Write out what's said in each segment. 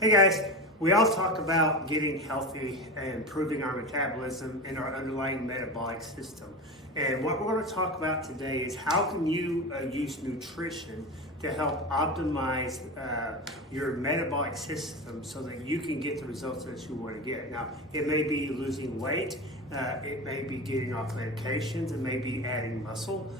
Hey guys, we all talk about getting healthy and improving our metabolism and our underlying metabolic system. And what we're going to talk about today is how can you use nutrition to help optimize your metabolic system so that you can get the results that you want to get. Now, it may be losing weight, it may be getting off medications, it may be adding muscle.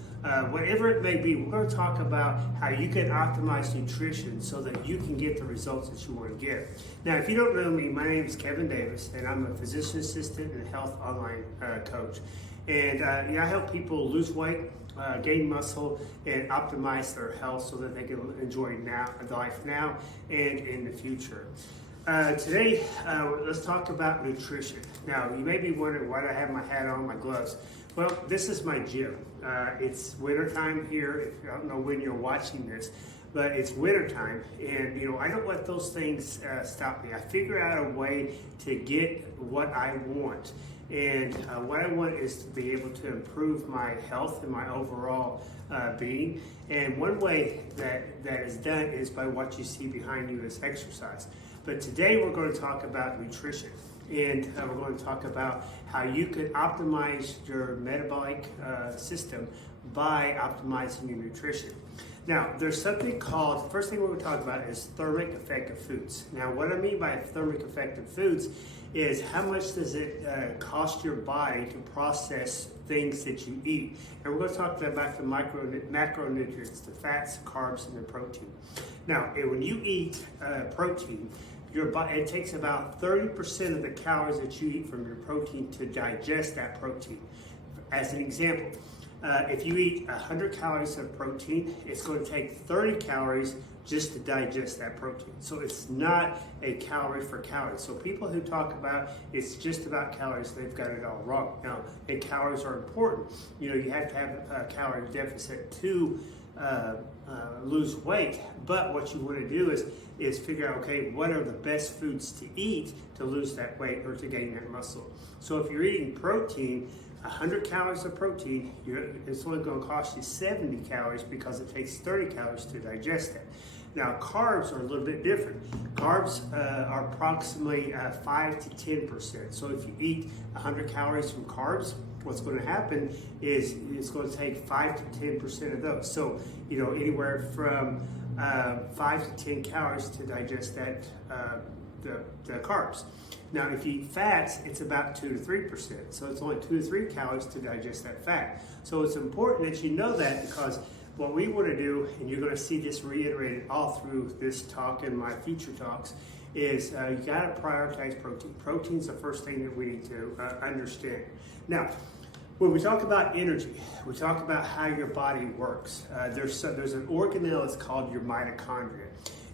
Whatever it may be, we're going to talk about how you can optimize nutrition so that you can get the results that you want to get. Now, if you don't know me, my name is Kevin Davis, and I'm a physician assistant and health online coach. And I help people lose weight, gain muscle, and optimize their health so that they can enjoy life now and in the future. Today, let's talk about nutrition. Now, you may be wondering why do I have my hat on, my gloves. Well, this is my gym. It's wintertime here. I don't know when you're watching this, but it's wintertime, and I don't let those things stop me. I figure out a way to get what I want. And what I want is to be able to improve my health and my overall being. And one way that is done is by what you see behind you as exercise. But today we're going to talk about nutrition. And we're going to talk about how you can optimize your metabolic system by optimizing your nutrition. Now, there's something called, first thing we're going to talk about is thermic effective foods. Now, what I mean by thermic effective foods is how much does it cost your body to process things that you eat. And we're going to talk about the macronutrients, the fats, carbs, and the protein. Now, when you eat protein, it takes about 30% of the calories that you eat from your protein to digest that protein. As an example, if you eat 100 calories of protein, it's going to take 30 calories just to digest that protein. So it's not a calorie for calorie. So people who talk about it's just about calories, they've got it all wrong. Now, and calories are important. You have to have a calorie deficit to lose weight, but what you want to do is figure out, okay, what are the best foods to eat to lose that weight or to gain that muscle. So if you're eating protein, 100 calories of protein, it's only going to cost you 70 calories because it takes 30 calories to digest it. Now, carbs are a little bit different. Carbs are approximately 5 to 10%. So if you eat 100 calories from carbs, what's going to happen is it's going to take 5 to 10% of those. So, anywhere from 5 to 10 calories to digest that the carbs. Now, if you eat fats, it's about 2 to 3%. So it's only 2 to 3 calories to digest that fat. So it's important that you know that, because what we want to do, and you're going to see this reiterated all through this talk and my future talks, is you got to prioritize protein. Protein's the first thing that we need to understand. Now, when we talk about energy, we talk about how your body works. There's an organelle that's called your mitochondria.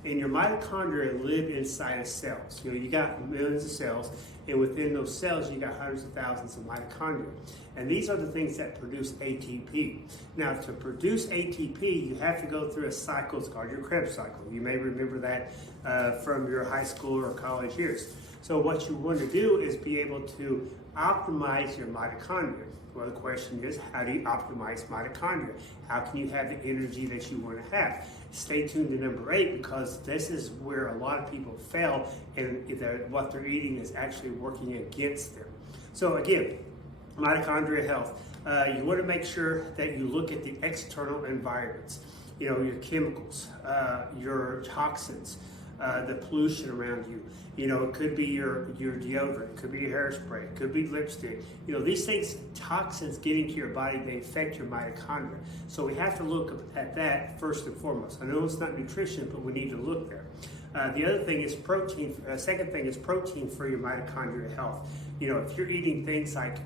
And your mitochondria live inside of cells. You got millions of cells, and within those cells, you got hundreds of thousands of mitochondria. And these are the things that produce ATP. Now, to produce ATP, you have to go through a cycle. It's called your Krebs cycle. You may remember that from your high school or college years. So what you want to do is be able to optimize your mitochondria. Well, the question is, how do you optimize mitochondria? How can you have the energy that you want to have? Stay tuned to number 8, because this is where a lot of people fail, and what they're eating is actually working against them. So again, mitochondria health. You want to make sure that you look at the external environments. Your chemicals, your toxins, the pollution around you. It could be your deodorant, it could be your hairspray, it could be lipstick. These things, toxins get into your body, they affect your mitochondria. So we have to look at that first and foremost. I know it's not nutrition, but we need to look there. The other thing is protein. Second thing is protein for your mitochondria health. If you're eating things like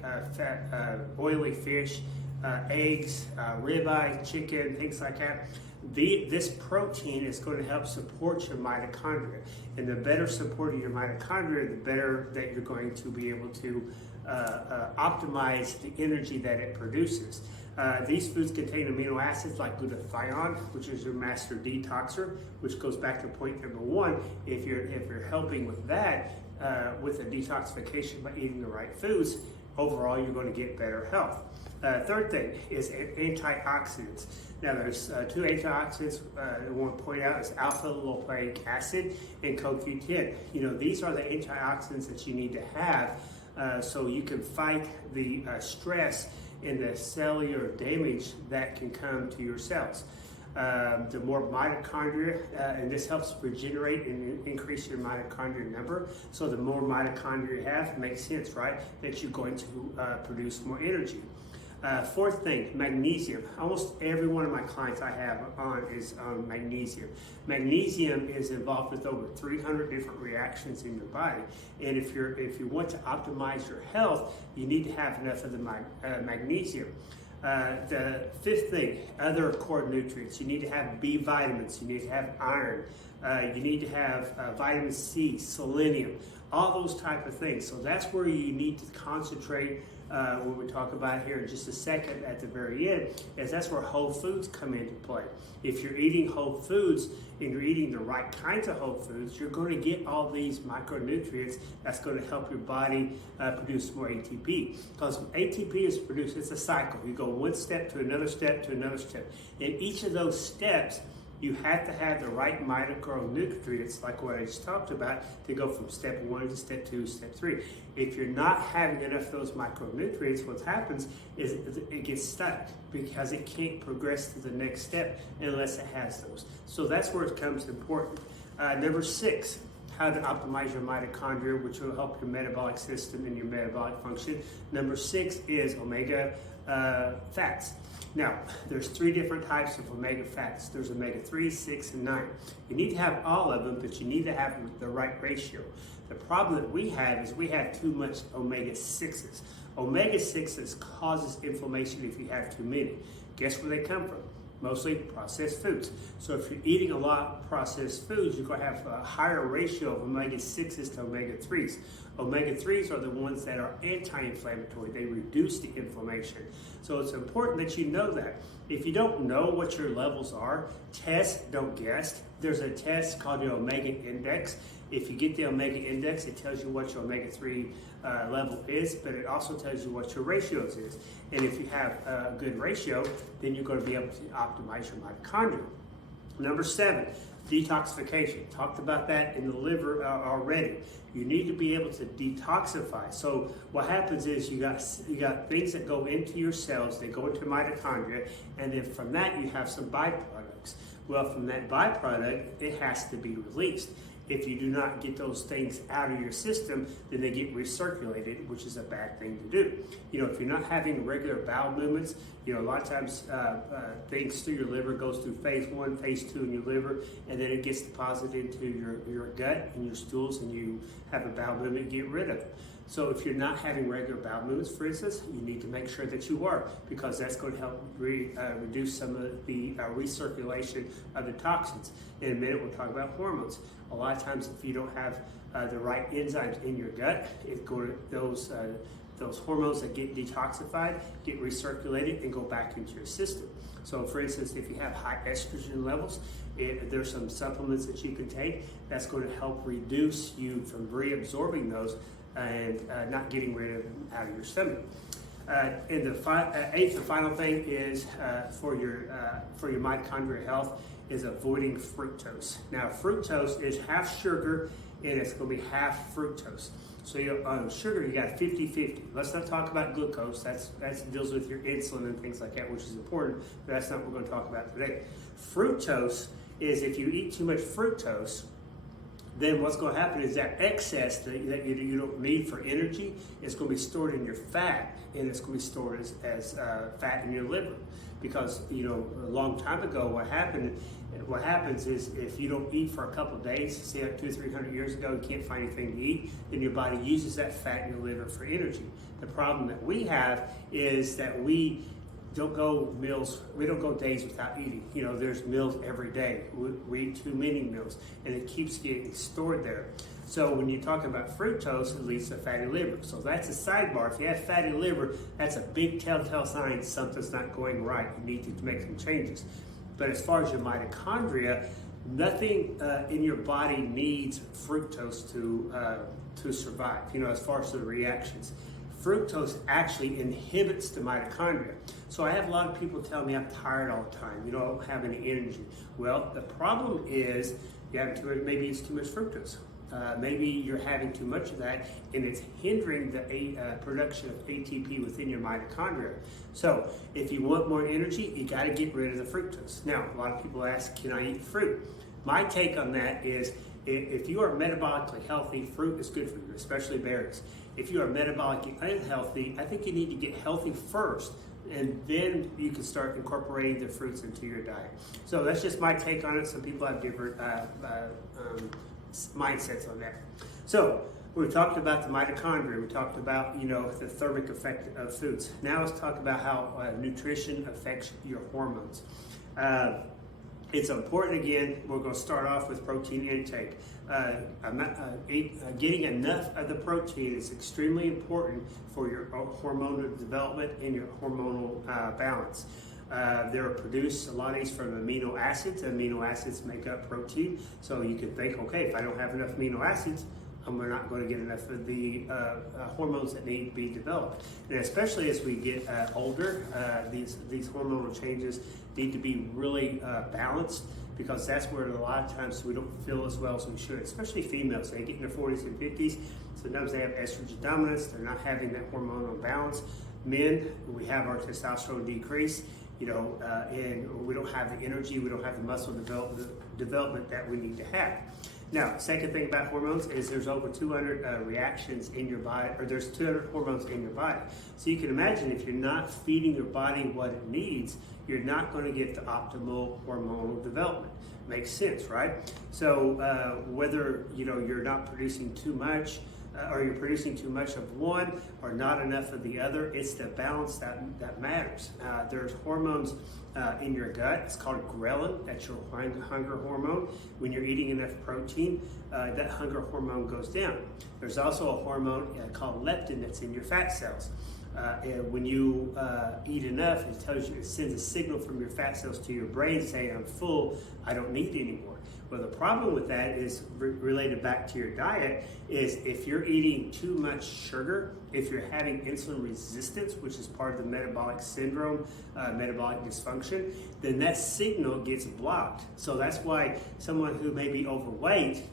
oily fish, eggs, ribeye, chicken, things like that, this protein is going to help support your mitochondria. And the better support of your mitochondria, the better that you're going to be able to optimize the energy that it produces. These foods contain amino acids like glutathione, which is your master detoxer, which goes back to point number 1. If you're helping with that, with a detoxification by eating the right foods, overall you're going to get better health. Third thing is antioxidants. Now there's two antioxidants I want to point out is alpha lipoic acid and CoQ10. These are the antioxidants that you need to have so you can fight the stress and the cellular damage that can come to your cells. The more mitochondria, and this helps regenerate and increase your mitochondria number. So the more mitochondria you have, it makes sense, right? That you're going to produce more energy. Fourth thing, magnesium. Almost every one of my clients I have on is on magnesium. Magnesium is involved with over 300 different reactions in your body, and if you want to optimize your health, you need to have enough of the magnesium. The fifth thing, other core nutrients. You need to have B vitamins. You need to have iron. You need to have vitamin C, selenium, all those type of things. So that's where you need to concentrate. When we talk about here in just a second at the very end, is that's where whole foods come into play. If you're eating whole foods and you're eating the right kinds of whole foods, you're going to get all these micronutrients that's going to help your body produce more ATP. Because ATP is produced, it's a cycle. You go one step to another step to another step. In each of those steps, you have to have the right micronutrients, like what I just talked about, to go from step 1 to step 2, step 3. If you're not having enough of those micronutrients, what happens is it gets stuck because it can't progress to the next step unless it has those. So that's where it becomes important. Number 6, how to optimize your mitochondria, which will help your metabolic system and your metabolic function. Number 6 is omega fats. Now, there's 3 different types of omega fats. There's omega-3, 6, and 9. You need to have all of them, but you need to have the right ratio. The problem that we have is we have too much omega-6s. Omega-6s causes inflammation if you have too many. Guess where they come from? Mostly processed foods. So if you're eating a lot of processed foods, you're going to have a higher ratio of omega-6s to omega-3s. Omega-3s are the ones that are anti-inflammatory. They reduce the inflammation. So it's important that you know that. If you don't know what your levels are, test, don't guess. There's a test called the omega index. If you get the omega index, it tells you what your omega-3 level is, but it also tells you what your ratios is. And if you have a good ratio, then you're going to be able to optimize your mitochondria. Number 7, detoxification. Talked about that in the liver already. You need to be able to detoxify. So what happens is you got things that go into your cells, they go into mitochondria, and then from that you have some byproducts. Well, from that byproduct, it has to be released. If you do not get those things out of your system, then they get recirculated, which is a bad thing to do. If you're not having regular bowel movements, a lot of times things through your liver goes through phase 1, phase 2 in your liver, and then it gets deposited into your gut and your stools, and you have a bowel movement, get rid of it. So if you're not having regular bowel movements, for instance, you need to make sure that you are, because that's going to help reduce some of the recirculation of the toxins. In a minute, we'll talk about hormones. A lot of times, if you don't have the right enzymes in your gut, it's going to, those hormones that get detoxified get recirculated and go back into your system. So, for instance, if you have high estrogen levels, there's some supplements that you can take that's going to help reduce you from reabsorbing those and not getting rid of them out of your stomach. And the 8th and final thing is for your mitochondrial health is avoiding fructose. Now, fructose is half sugar and it's going to be half fructose. So on sugar, you got 50-50. Let's not talk about glucose. That deals with your insulin and things like that, which is important, but that's not what we're going to talk about today. Fructose is if you eat too much fructose, then what's going to happen is that excess that you don't need for energy is going to be stored in your fat, and it's going to be stored as fat in your liver. Because a long time ago, what happens is if you don't eat for a couple of days, say like 200-300 years ago, you can't find anything to eat, then your body uses that fat in your liver for energy. The problem that we have is that we don't go days without eating. There's meals every day. We eat too many meals, and it keeps getting stored there. So when you talk about fructose, it leads to fatty liver. So that's a sidebar. If you have fatty liver, that's a big telltale sign something's not going right. You need to make some changes. But as far as your mitochondria, nothing in your body needs fructose to survive. As far as the reactions. fructose actually inhibits the mitochondria. So I have a lot of people tell me I'm tired all the time, I don't have any energy. Well, the problem is maybe it's too much fructose. Maybe you're having too much of that and it's hindering the production of ATP within your mitochondria. So if you want more energy, you got to get rid of the fructose. Now, a lot of people ask, can I eat fruit? My take on that is, if you are metabolically healthy, fruit is good for you, especially berries. If you are metabolically unhealthy, I think you need to get healthy first, and then you can start incorporating the fruits into your diet. So that's just my take on it. Some people have different mindsets on that. So we've talked about the mitochondria. We talked about the thermic effect of foods. Now let's talk about how nutrition affects your hormones. It's important, again, we're going to start off with protein intake. Getting enough of the protein is extremely important for your hormonal development and your hormonal balance. They're produced, a lot of these, from amino acids. Amino acids make up protein. So you can think, okay, if I don't have enough amino acids, I'm not going to get enough of the hormones that need to be developed. And especially as we get older, these hormonal changes need to be really balanced, because that's where a lot of times we don't feel as well as we should, especially females. They get in their 40s and 50s, sometimes they have estrogen dominance, they're not having that hormonal balance. Men, we have our testosterone decrease, and we don't have the energy, we don't have the muscle development that we need to have. Now, second thing about hormones is there's over 200 reactions in your body, or there's 200 hormones in your body. So you can imagine, if you're not feeding your body what it needs, you're not going to get the optimal hormonal development. Makes sense, right? So whether you're not producing too much, or you're producing too much of one or not enough of the other, it's the balance that matters. There's hormones in your gut. It's called ghrelin. That's your hunger hormone. When you're eating enough protein, that hunger hormone goes down. There's also a hormone called leptin that's in your fat cells. And when you eat enough, it sends a signal from your fat cells to your brain saying, I'm full, I don't need any more. Well, the problem with that is related back to your diet, is if you're eating too much sugar, if you're having insulin resistance, which is part of the metabolic syndrome, metabolic dysfunction, then that signal gets blocked. So that's why someone who may be overweight,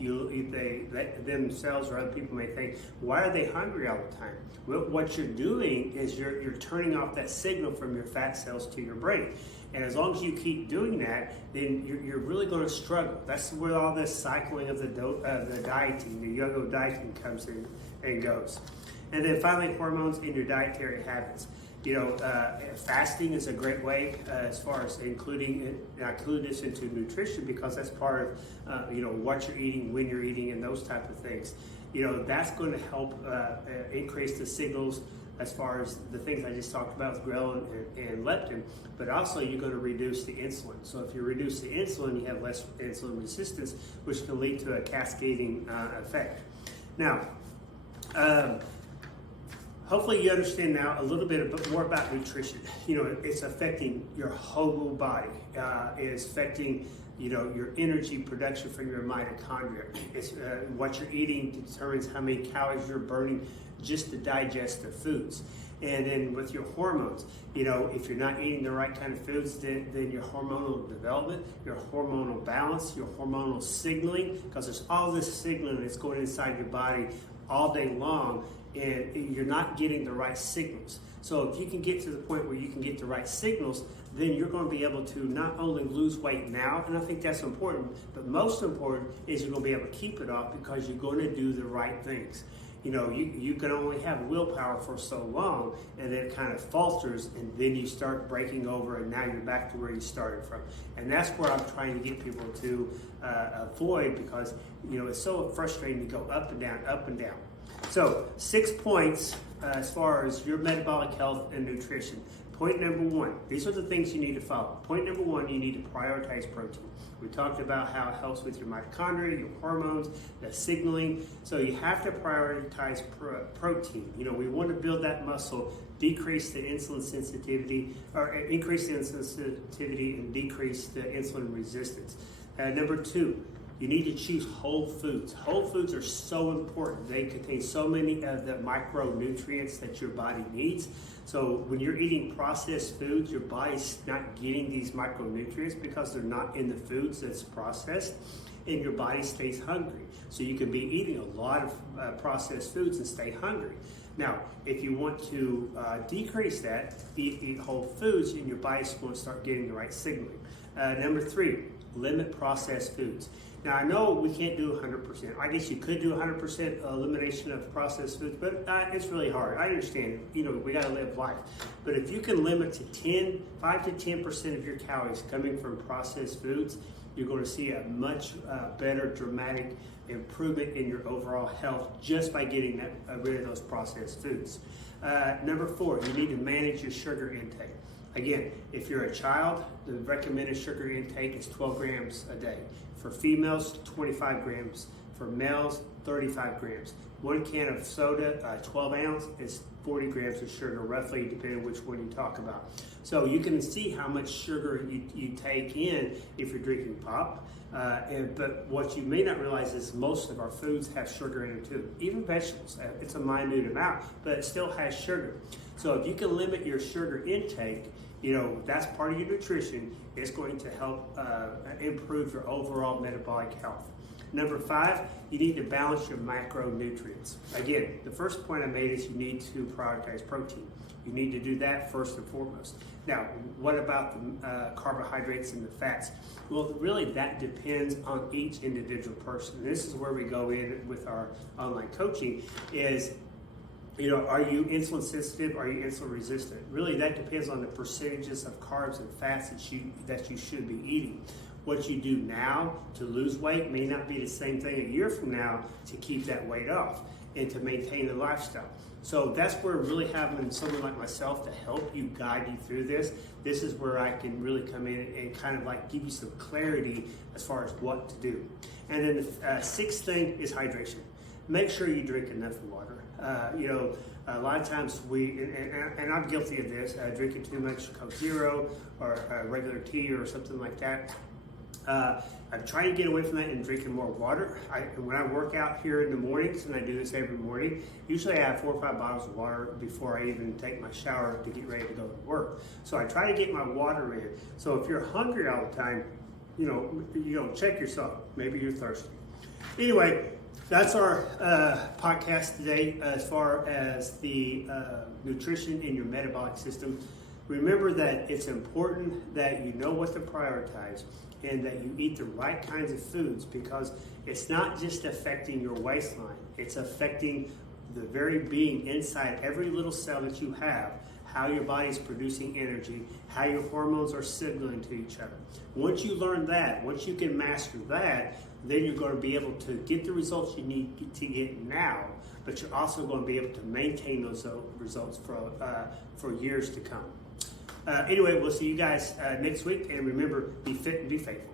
themselves or other people may think, why are they hungry all the time? Well, what you're doing is you're turning off that signal from your fat cells to your brain. And as long as you keep doing that, then you're really going to struggle. That's where all this cycling of the dieting, the yo-yo dieting comes in and goes. And then finally, hormones in your dietary habits. Fasting is a great way as far as including this into nutrition, because that's part of what you're eating, when you're eating, and those type of things. That's going to help increase the signals as far as the things I just talked about with ghrelin and leptin, but also you're going to reduce the insulin. So if you reduce the insulin, you have less insulin resistance, which can lead to a cascading effect. Now, hopefully you understand now a little bit more about nutrition. It's affecting your whole body. It's affecting your energy production from your mitochondria. It's what you're eating determines how many calories you're burning just to digest the foods. And then with your hormones, if you're not eating the right kind of foods, then your hormonal development, your hormonal balance, your hormonal signaling, because there's all this signaling that's going inside your body all day long, and you're not getting the right signals. So if you can get to the point where you can get the right signals, then you're going to be able to not only lose weight now, and I think that's important, but most important is you're going to be able to keep it off, because you're going to do the right things. You can only have willpower for so long, and then it kind of falters, and then you start breaking over, and now you're back to where you started from. And that's where I'm trying to get people to avoid, because it's so frustrating to go up and down, up and down. So 6 points as far as your metabolic health and nutrition. Point number 1, these are the things you need to follow. Point number 1, you need to prioritize protein. We talked about how it helps with your mitochondria, your hormones, the signaling. So you have to prioritize protein. We want to build that muscle, decrease the insulin sensitivity, or increase the insulin sensitivity and decrease the insulin resistance. Number 2, You need to choose whole foods. Whole foods are so important. They contain so many of the micronutrients that your body needs. So when you're eating processed foods, your body's not getting these micronutrients because they're not in the foods that's processed, and your body stays hungry. So you can be eating a lot of processed foods and stay hungry. Now, if you want to decrease that, eat whole foods, and your body's going to start getting the right signaling. Number 3, limit processed foods. Now, I know we can't do 100%. I guess you could do 100% elimination of processed foods, but it's really hard. I understand, we got to live life. But if you can limit to 5 to 10% of your calories coming from processed foods, you're going to see a much better dramatic improvement in your overall health just by getting rid of those processed foods. Number 4, you need to manage your sugar intake. Again, if you're a child, the recommended sugar intake is 12 grams a day. For females, 25 grams. For males, 35 grams. 1 can of soda, 12 ounce, is 40 grams of sugar, roughly, depending on which one you talk about. So you can see how much sugar you take in if you're drinking pop. But what you may not realize is most of our foods have sugar in them too. Even vegetables, it's a minute amount, but it still has sugar. So if you can limit your sugar intake, that's part of your nutrition. It's going to help improve your overall metabolic health. Number 5, you need to balance your macronutrients. Again, the first point I made is you need to prioritize protein. You need to do that first and foremost. Now, what about the carbohydrates and the fats? Well, really that depends on each individual person. This is where we go in with our online coaching is, are you insulin sensitive? Are you insulin resistant? Really, that depends on the percentages of carbs and fats that you should be eating. What you do now to lose weight may not be the same thing a year from now to keep that weight off and to maintain the lifestyle. So that's where really having someone like myself to help you, guide you through this. This is where I can really come in and kind of like give you some clarity as far as what to do. And then the 6th thing is hydration. Make sure you drink enough water. A lot of times and I'm guilty of this, drinking too much Coke Zero or regular tea or something like that. I'm trying to get away from that and drinking more water. When I work out here in the mornings, and I do this every morning, usually I have 4 or 5 bottles of water before I even take my shower to get ready to go to work. So I try to get my water in. So if you're hungry all the time, check yourself. Maybe you're thirsty. Anyway, that's our podcast today as far as the nutrition in your metabolic system. Remember that it's important that you know what to prioritize and that you eat the right kinds of foods, because it's not just affecting your waistline, it's affecting the very being inside every little cell that you have, how your body's producing energy, how your hormones are signaling to each other. Once you learn that, once you can master that, then you're going to be able to get the results you need to get now, but you're also going to be able to maintain those results for years to come. Anyway, we'll see you guys next week, and remember, be fit and be faithful.